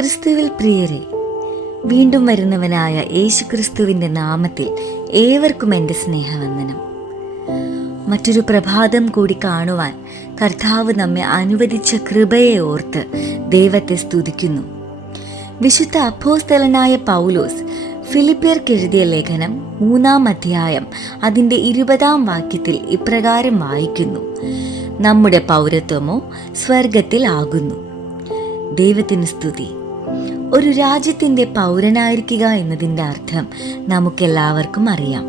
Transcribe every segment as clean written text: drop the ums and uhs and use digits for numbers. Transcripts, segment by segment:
ക്രിസ്തുവിൽ പ്രിയരെ, വീണ്ടും വരുന്നവനായ യേശു ക്രിസ്തുവിൻ്റെ നാമത്തിൽ ഏവർക്കും എൻ്റെ സ്നേഹവന്ദനം. മറ്റൊരു പ്രഭാതം കൂടി കാണുവാൻ കർത്താവ് നമ്മെ അനുവദിച്ച കൃപയെ ഓർത്ത് ദൈവത്തെ സ്തുതിക്കുന്നു. വിശുദ്ധ അപ്പോസ്തലനായ പൗലോസ് ഫിലിപ്പിയർക്കെഴുതിയ ലേഖനം 3-ാം അധ്യായം അതിൻ്റെ 20-ാം വാക്യത്തിൽ ഇപ്രകാരം വായിക്കുന്നു: നമ്മുടെ പൗരത്വമോ സ്വർഗത്തിൽ ആകുന്നു. ദൈവത്തിന് സ്തുതി. ഒരു രാജ്യത്തിൻ്റെ പൗരനായിരിക്കുക എന്നതിൻ്റെ അർത്ഥം നമുക്കെല്ലാവർക്കും അറിയാം.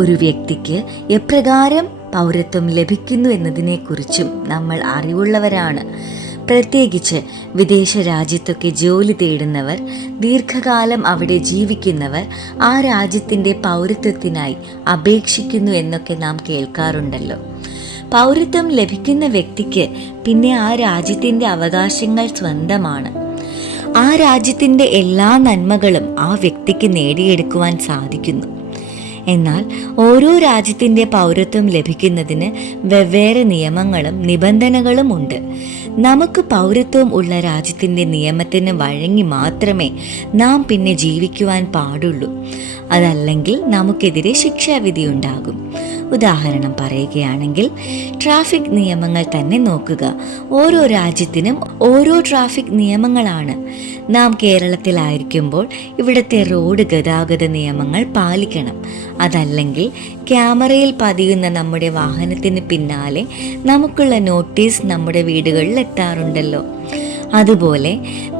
ഒരു വ്യക്തിക്ക് എപ്രകാരം പൗരത്വം ലഭിക്കുന്നു എന്നതിനെക്കുറിച്ചും നമ്മൾ അറിവുള്ളവരാണ്. പ്രത്യേകിച്ച് വിദേശ രാജ്യത്തൊക്കെ ജോലി തേടുന്നവർ, ദീർഘകാലം അവിടെ ജീവിക്കുന്നവർ ആ രാജ്യത്തിൻ്റെ പൗരത്വത്തിനായി അപേക്ഷിക്കുന്നു എന്നൊക്കെ നാം കേൾക്കാറുണ്ടല്ലോ. പൗരത്വം ലഭിക്കുന്ന വ്യക്തിക്ക് പിന്നെ ആ രാജ്യത്തിൻ്റെ അവകാശങ്ങൾ സ്വന്തമാണ്. ആ രാജ്യത്തിൻ്റെ എല്ലാ നന്മകളും ആ വ്യക്തിക്ക് നേടിയെടുക്കുവാൻ സാധിക്കുന്നു. എന്നാൽ ഓരോ രാജ്യത്തിൻ്റെ പൗരത്വം ലഭിക്കുന്നതിന് വെവ്വേറെ നിയമങ്ങളും നിബന്ധനകളും ഉണ്ട്. നമുക്ക് പൗരത്വം ഉള്ള രാജ്യത്തിൻ്റെ നിയമത്തിന് വഴങ്ങി മാത്രമേ നാം പിന്നെ ജീവിക്കുവാൻ പാടുള്ളൂ. അതല്ലെങ്കിൽ നമുക്കെതിരെ ശിക്ഷാവിധി ഉണ്ടാകും. ഉദാഹരണം പറയുകയാണെങ്കിൽ, ട്രാഫിക് നിയമങ്ങൾ തന്നെ നോക്കുക. ഓരോ രാജ്യത്തിനും ഓരോ ട്രാഫിക് നിയമങ്ങളാണ്. നാം കേരളത്തിലായിരിക്കുമ്പോൾ ഇവിടുത്തെ റോഡ് ഗതാഗത നിയമങ്ങൾ പാലിക്കണം. അതല്ലെങ്കിൽ ക്യാമറയിൽ പതിയുന്ന നമ്മുടെ വാഹനത്തിന് പിന്നാലെ നമുക്കുള്ള നോട്ടീസ് നമ്മുടെ വീടുകളിൽ എത്താറുണ്ടല്ലോ. അതുപോലെ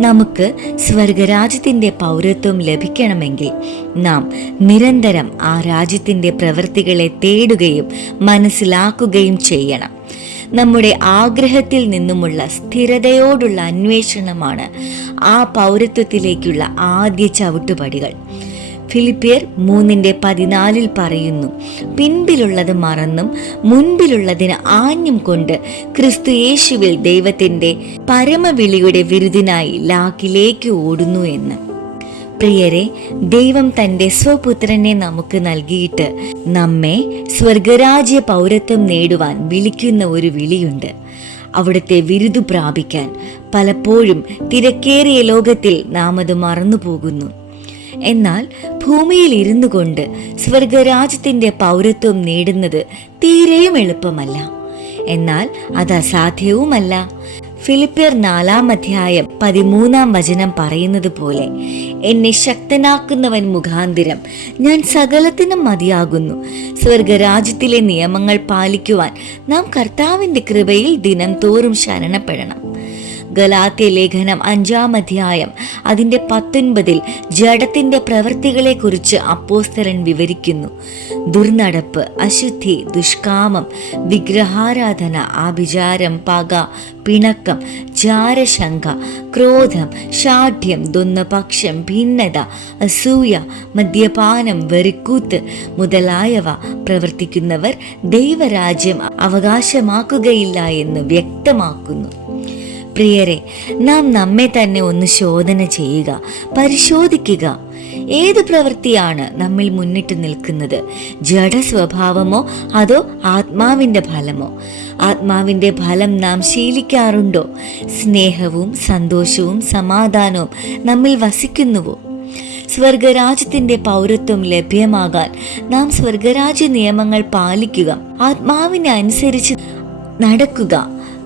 നമുക്ക് സ്വർഗരാജ്യത്തിൻ്റെ പൗരത്വം ലഭിക്കണമെങ്കിൽ നാം നിരന്തരം ആ രാജ്യത്തിൻ്റെ പ്രവൃത്തികളെ തേടുകയും മനസ്സിലാക്കുകയും ചെയ്യണം. നമ്മുടെ ആഗ്രഹത്തിൽ നിന്നുമുള്ള സ്ഥിരതയോടുള്ള അന്വേഷണമാണ് ആ പൗരത്വത്തിലേക്കുള്ള ആദ്യ ചവിട്ടുപടികൾ. ഫിലിപ്പിയർ 3:14 പറയുന്നു: പിൻപിലുള്ളത് മറന്നും മുൻപിലുള്ളതിന് ആഞ്ഞും കൊണ്ട് ക്രിസ്തു യേശുവിൽ ദൈവത്തിൻ്റെ പരമവിളിയുടെ വിരുദിനായി ലാക്കിലേക്ക് ഓടുന്നു എന്ന്. പ്രിയരെ, ദൈവം തൻ്റെ സ്വപുത്രനെ നമുക്ക് നൽകിയിട്ട് നമ്മെ സ്വർഗരാജ്യ പൗരത്വം നേടുവാൻ വിളിക്കുന്ന ഒരു വിളിയുണ്ട്. അവിടുത്തെ വിരുദു പ്രാപിക്കാൻ പലപ്പോഴും തിരക്കേറിയ ലോകത്തിൽ നാം അത് മറന്നു പോകുന്നു. എന്നാൽ ഭൂമിയിൽ ഇരുന്നു കൊണ്ട് സ്വർഗരാജ്യത്തിൻ്റെ പൗരത്വം നേടുന്നത് തീരെയും എളുപ്പമല്ല. എന്നാൽ അത് അസാധ്യവുമല്ല. ഫിലിപ്പിയർ 4-ാം അധ്യായം 13-ാം വചനം പറയുന്നത് പോലെ, എന്നെ ശക്തനാക്കുന്നവൻ മുഖാന്തിരം ഞാൻ സകലത്തിനും മതിയാകുന്നു. സ്വർഗരാജ്യത്തിലെ നിയമങ്ങൾ പാലിക്കുവാൻ നാം കർത്താവിൻ്റെ കൃപയിൽ ദിനം തോറും ശരണപ്പെടണം. ഗലാത്യ ലേഖനം 5-ാം അധ്യായം അതിൻ്റെ 19 ജഡത്തിൻ്റെ പ്രവൃത്തികളെക്കുറിച്ച് അപ്പോസ്തലൻ വിവരിക്കുന്നു. ദുർനടപ്പ്, അശുദ്ധി, ദുഷ്കാമം, വിഗ്രഹാരാധന, ആഭിചാരം, പക, പിണക്കം, ജാരശങ്ക, ക്രോധം, ശാഠ്യം, ദുന്നപക്ഷം, ഭിന്നത, അസൂയ, മദ്യപാനം, വെറിക്കൂത്ത് മുതലായവ പ്രവർത്തിക്കുന്നവർ ദൈവരാജ്യം അവകാശമാക്കുകയില്ല എന്ന് വ്യക്തമാക്കുന്നു. പ്രിയരെ, നാം നമ്മെ തന്നെ ഒന്ന് ശോധന ചെയ്യുക, പരിശോധിക്കുക. ഏത് പ്രവൃത്തിയാണ് നമ്മിൽ മുന്നിട്ട് നിൽക്കുന്നത്? ജഡസ്വഭാവമോ അതോ ആത്മാവിൻ്റെ ഫലമോ? ആത്മാവിൻ്റെ ഫലം നാം ശീലിക്കാറുണ്ടോ? സ്നേഹവും സന്തോഷവും സമാധാനവും നമ്മിൽ വസിക്കുന്നുവോ? സ്വർഗരാജ്യത്തിൻ്റെ പൗരത്വം ലഭ്യമാകാൻ നാം സ്വർഗരാജ്യ നിയമങ്ങൾ പാലിക്കുക, ആത്മാവിനെ അനുസരിച്ച് നടക്കുക,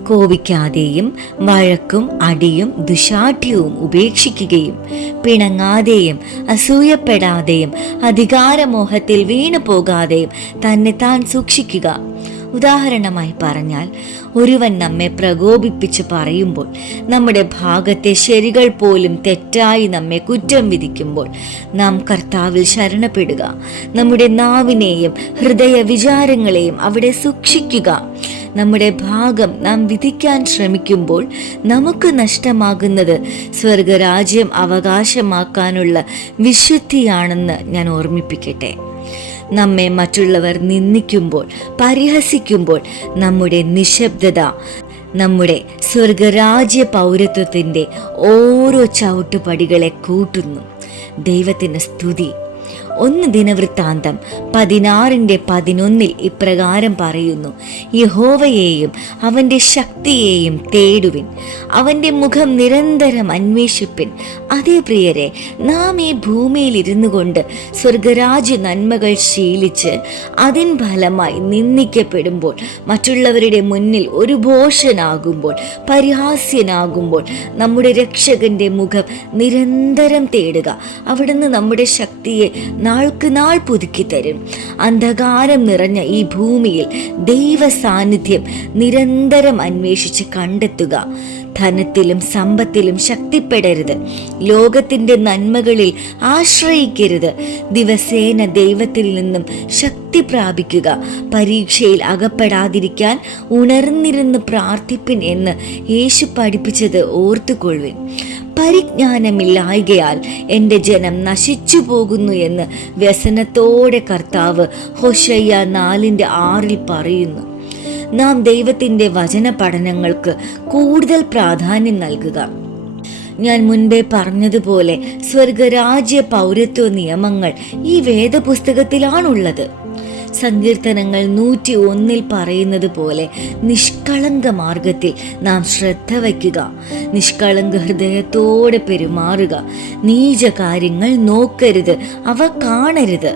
കോപിക്കാതെയും വഴക്കും അടിയും ദുശാഠ്യവും ഉപേക്ഷിക്കുകയും പിണങ്ങാതെയും അസൂയപ്പെടാതെയും അധികാരമോഹത്തിൽ വീണു പോകാതെയും തന്നെ താൻ സൂക്ഷിക്കുക. ഉദാഹരണമായി പറഞ്ഞാൽ, ഒരുവൻ നമ്മെ പ്രകോപിപ്പിച്ച് പറയുമ്പോൾ, നമ്മുടെ ഭാഗത്തെ ശരികൾ പോലും തെറ്റായി നമ്മെ കുറ്റം വിധിക്കുമ്പോൾ നാം കർത്താവിൽ ശരണപ്പെടുക. നമ്മുടെ നാവിനെയും ഹൃദയ വിചാരങ്ങളെയും അവിടെ സൂക്ഷിക്കുക. നമ്മുടെ ഭാഗം നാം വിധിക്കാൻ ശ്രമിക്കുമ്പോൾ നമുക്ക് നഷ്ടമാകുന്നത് സ്വർഗരാജ്യം അവകാശമാക്കാനുള്ള വിശുദ്ധിയാണെന്ന് ഞാൻ ഓർമ്മിപ്പിക്കട്ടെ. നമ്മെ മറ്റുള്ളവർ നിന്ദിക്കുമ്പോൾ, പരിഹസിക്കുമ്പോൾ നമ്മുടെ നിശബ്ദത നമ്മുടെ സ്വർഗരാജ്യ പൗരത്വത്തിൻ്റെ ഓരോ ചവിട്ടുപടികളെ കൂട്ടുന്നു. ദൈവത്തിന് സ്തുതി. 1 ദിനവൃത്താന്തം 16:11 ഇപ്രകാരം പറയുന്നു: യഹോവയെയും അവൻ്റെ ശക്തിയെയും തേടുവിൻ, അവൻ്റെ മുഖം നിരന്തരം അന്വേഷിപ്പിൻ. അതേ പ്രിയരെ, നാം ഈ ഭൂമിയിൽ ഇരുന്നു കൊണ്ട് സ്വർഗരാജ്യ നന്മകൾ ശീലിച്ച് അതിൻ ഫലമായി നിന്ദിക്കപ്പെടുമ്പോൾ, മറ്റുള്ളവരുടെ മുന്നിൽ ഒരു ഭോഷനാകുമ്പോൾ, പരിഹാസ്യനാകുമ്പോൾ, നമ്മുടെ രക്ഷകന്റെ മുഖം നിരന്തരം തേടുക. അവിടുന്ന് നമ്മുടെ ശക്തിയെ നാൾക്ക് നാൾ പുതുക്കി തരും. അന്ധകാരം നിറഞ്ഞ ഈ ഭൂമിയിൽ ദൈവ സാന്നിധ്യം നിരന്തരം അന്വേഷിച്ച് കണ്ടെത്തുക. ധനത്തിലും സമ്പത്തിലും ശക്തിപ്പെടരുത്. ലോകത്തിൻ്റെ നന്മകളിൽ ആശ്രയിക്കരുത്. ദിവസേന ദൈവത്തിൽ നിന്നും ശക്തി പ്രാപിക്കുക. പരീക്ഷയിൽ അകപ്പെടാതിരിക്കാൻ ഉണർന്നിരുന്ന് പ്രാർത്ഥിപ്പിൻ എന്ന് യേശു പഠിപ്പിച്ചത് ഓർത്തുകൊള്ളുവിൻ. പരിജ്ഞാനമില്ലായ്കയാൽ എൻ്റെ ജനം നശിച്ചു പോകുന്നു എന്ന് വ്യസനത്തോടെ കർത്താവ് ഹോശയ്യ 4:6 പറയുന്നു. നാം ദൈവത്തിൻ്റെ വചന പഠനങ്ങൾക്ക് കൂടുതൽ പ്രാധാന്യം നൽകുക. ഞാൻ മുൻപേ പറഞ്ഞതുപോലെ സ്വർഗരാജ്യ പൗരത്വ നിയമങ്ങൾ ഈ വേദപുസ്തകത്തിലാണുള്ളത്. സങ്കീർത്തനങ്ങൾ 101 പറയുന്നത് പോലെ നിഷ്കളങ്ക മാർഗത്തിൽ നാം ശ്രദ്ധ വയ്ക്കുക, നിഷ്കളങ്ക ഹൃദയത്തോടെ പെരുമാറുക, നീച കാര്യങ്ങൾ നോക്കരുത്, അവ കാണരുത്.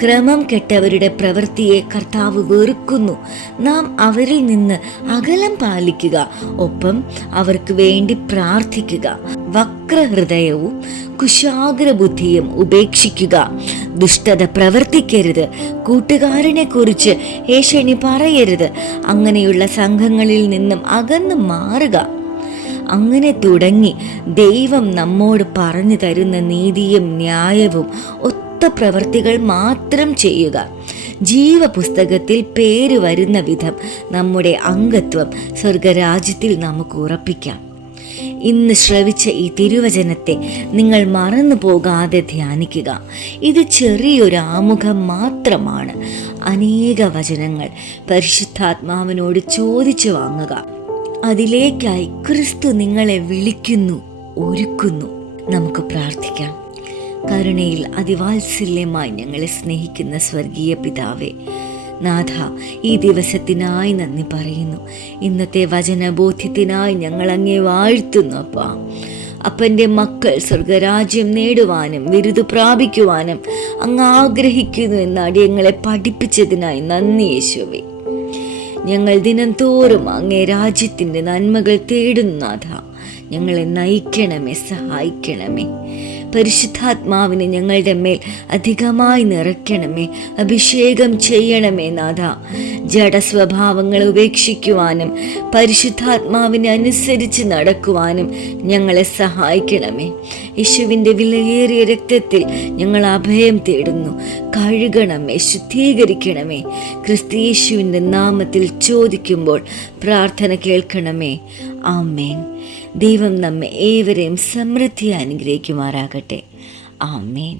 ക്രമം കെട്ടവരുടെ പ്രവൃത്തിയെ കർത്താവ് വെറുക്കുന്നു. നാം അവരിൽ നിന്ന് അകലം പാലിക്കുക, ഒപ്പം അവർക്ക് വേണ്ടി പ്രാർത്ഥിക്കുക. വക്രഹൃദയവും കുശാഗ്രബുദ്ധിയും ഉപേക്ഷിക്കുക. ദുഷ്ടത പ്രവർത്തിക്കരുത്. കൂട്ടുകാരനെ കുറിച്ച് ഏഷണി പറയരുത്. അങ്ങനെയുള്ള സംഘങ്ങളിൽ നിന്നും അകന്നു മാറുക. അങ്ങനെ തുടങ്ങി ദൈവം നമ്മോട് പറഞ്ഞു തരുന്ന നീതിയും ന്യായവും ഒത്ത പ്രവർത്തികൾ മാത്രം ചെയ്യുക. ജീവപുസ്തകത്തിൽ പേര് വരുന്ന വിധം നമ്മുടെ അംഗത്വം സ്വർഗരാജ്യത്തിൽ നമുക്ക് ഉറപ്പിക്കാം. ഇന്ന് ശ്രവിച്ച ഈ തിരുവചനത്തെ നിങ്ങൾ മറന്നു പോകാതെ ധ്യാനിക്കുക. ഇത് ചെറിയൊരു ആമുഖം മാത്രമാണ്. അനേക വചനങ്ങൾ പരിശുദ്ധാത്മാവിനോട് ചോദിച്ചു വാങ്ങുക. അതിലേക്കായി ക്രിസ്തു നിങ്ങളെ വിളിക്കുന്നു, ഒരുക്കുന്നു. നമുക്ക് പ്രാർത്ഥിക്കാം. കരുണയിൽ അതിവാത്സല്യമായി ഞങ്ങളെ സ്നേഹിക്കുന്ന സ്വർഗീയ പിതാവേ, നാഥ, ഈ ദിവസത്തിനായി നന്ദി പറയുന്നു. ഇന്നത്തെ വചനബോധ്യത്തിനായി ഞങ്ങൾ അങ്ങേ വാഴ്ത്തുന്നു. അപ്പൻ്റെ മക്കൾ സ്വർഗരാജ്യം നേടുവാനും ബിരുദ പ്രാപിക്കുവാനും അങ്ങ് ആഗ്രഹിക്കുന്നു എന്ന് അടിയങ്ങളെ പഠിപ്പിച്ചതിനായി നന്ദി യേശുവേ. ഞങ്ങൾ ദിനം തോറും അങ്ങേ രാജ്യത്തിൻ്റെ നന്മകൾ തേടുന്നു. നാഥ, ഞങ്ങളെ നയിക്കണമേ, സഹായിക്കണമേ. പരിശുദ്ധാത്മാവിനെ ഞങ്ങളുടെ മേൽ അധികമായി നിറയ്ക്കണമേ, അഭിഷേകം ചെയ്യണമേ. നാഥ, ജഡസ്വഭാവങ്ങൾ ഉപേക്ഷിക്കുവാനും പരിശുദ്ധാത്മാവിനെ അനുസരിച്ച് നടക്കുവാനും ഞങ്ങളെ സഹായിക്കണമേ. യേശുവിൻ്റെ വിലയേറിയ രക്തത്തിൽ ഞങ്ങൾ അഭയം തേടുന്നു. കഴുകണമേ, ശുദ്ധീകരിക്കണമേ. ക്രിസ്തുയേശുവിൻ്റെ നാമത്തിൽ ചോദിക്കുമ്പോൾ പ്രാർത്ഥന കേൾക്കണമേ. ആമേൻ. ദൈവം നമ്മെ ഏവരെയും സമൃദ്ധി അനുഗ്രഹിക്കുമാറാകട്ടെ. ആമേൻ.